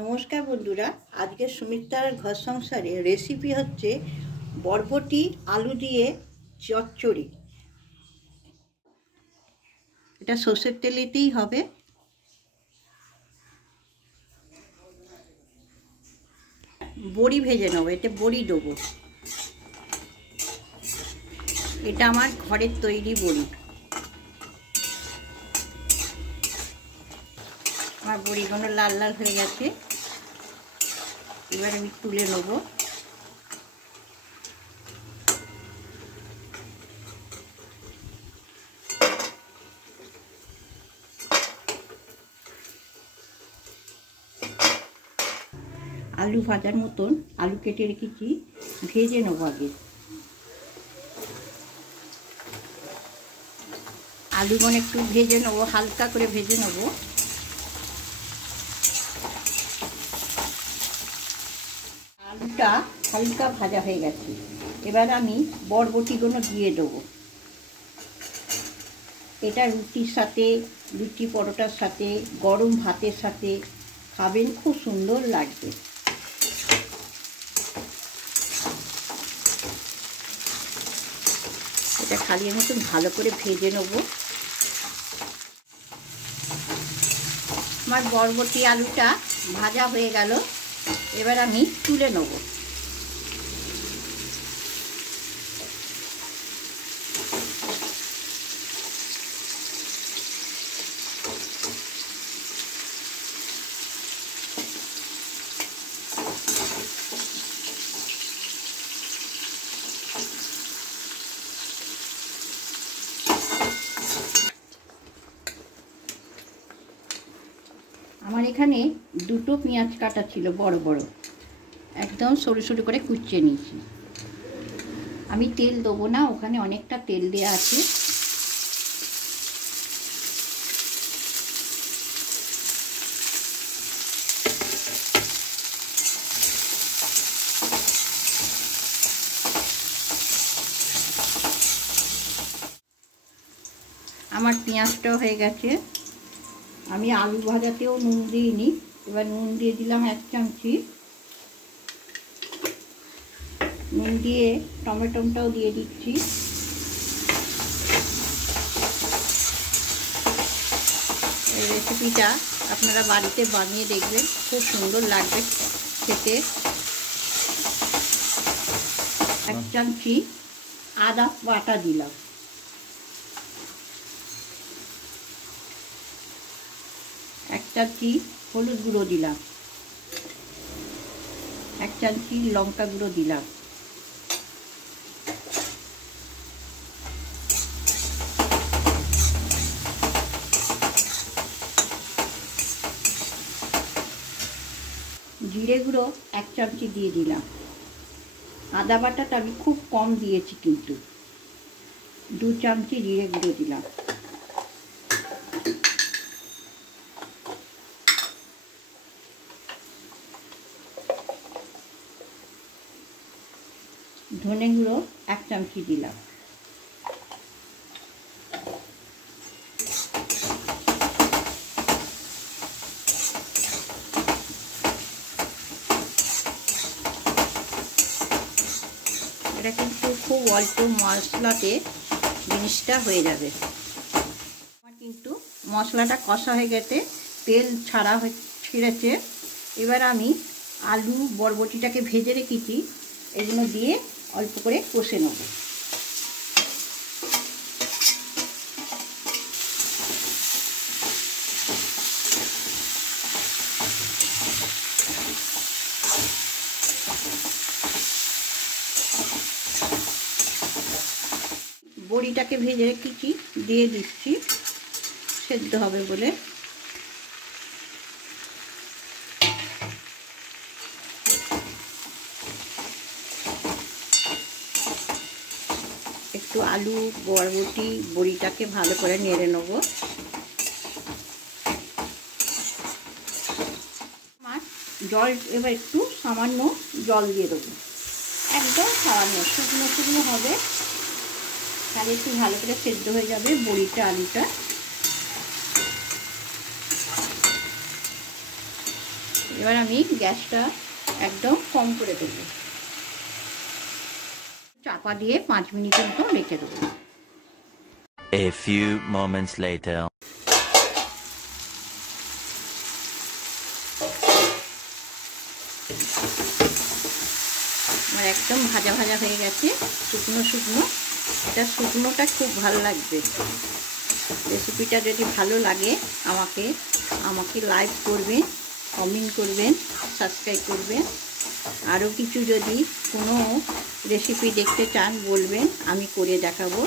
নমস্কার বন্ধুরা, আজকে সুমিত্রার ঘর সংসারে রেসিপি হচ্ছে বরবটি আলু দিয়ে চচ্চড়ি। এটা সর্ষের তেলেতেই হবে। বড়ি ভেজে নেবো, এতে বড়ি দেবো। এটা আমার ঘরের তৈরি বড়ি। আমার বড়িগুলো লাল লাল হয়ে গেছে, এবার আমি তুলে নেব। আলু ভাজার মতন আলু কেটে রেখেছি, ভেজে নেব আগে। আলুগুলো একটু ভেজে নেব, হালকা করে ভেজে নেব। আলুটা হালকা ভাজা হয়ে গেছে, এবার আমি বরবটিগুলো দিয়ে দেবো। এটা রুটির সাথে, লুচি পরোটার সাথে, গরম ভাতের সাথে খাবেন, খুব সুন্দর লাগবে। এটা খালি মতন ভালো করে ভেজে নেব। আমার বরবটি আলুটা ভাজা হয়ে গেল, এবার আমি তুলে নেব। আমার এখানে দুটো পেঁয়াজ কাটা ছিল, বড় বড়, একদম সরু সরু করে কুচিয়ে নিয়েছি। আমি তেল দেবো না, ওখানে অনেকটা তেল দেওয়া আছে। আমার পেঁয়াজটাও হয়ে গেছে। আমি আলু ভাজাতেও নুন দিইনি, এবার নুন দিয়ে দিলাম 1 চামচি। নুন দিয়ে টমেটোটাও দিয়ে দিচ্ছি। এই রেসিপিটা আপনারা বাড়িতে বানিয়ে দেখবেন, খুব সুন্দর লাগবে খেতে। 1 চামচি আদা বাটা দিলাম। 1 চামচি হলুদ গুঁড়ো দিলাম। 1 চামচি লঙ্কা গুঁড়ো দিলাম। জিরে গুঁড়ো 1 চামচি দিয়ে দিলাম। আদা বাটাটা আমি খুব কম দিয়েছি, কিন্তু 2 চামচি জিরে গুঁড়ো দিলাম। ধনে গুঁড়ো 1 চামচি দিলাম। এটা কিন্তু খুব অল্প মশলাতে জিনিসটা হয়ে যাবে। আমার কিন্তু মশলাটা কষা হয়ে গেছে, তেল ছাড়া ছেড়েছে। এবার আমি আলু বরবটিটাকে ভেজে রেখেছি, এগুলো দিয়ে অল্প করে কষে নেব। বড়িটাকে ভেজে রেখেছি, দিয়ে দিচ্ছি, সেদ্ধ হবে বলে। একটু আলু বরবটি বড়িটাকে ভালো করে নেড়ে নেব। আমার জল, এবার একটু সামান্য জল দিয়ে দেবো, একদম সামান্য, শুকনো শুকনো হবে, তাহলে একটু ভালো করে সেদ্ধ হয়ে যাবে বড়িটা আলুটা। এবার আমি গ্যাসটা একদম কম করে দেব, চাপা দিয়ে 5 মিনিটের মতো রেখে দেবো। A few moments later. আমার একদম ভাজা ভাজা হয়ে গেছে, শুকনো শুকনো। এটা শুকনোটা খুব ভালো লাগবে। রেসিপিটা যদি ভালো লাগে আমাকে লাইক করবেন, কমেন্ট করবেন, সাবস্ক্রাইব করবেন। আরও কিছু যদি কোনো রেসিপি দেখতে চান বলবেন, আমি করে দেখাবো।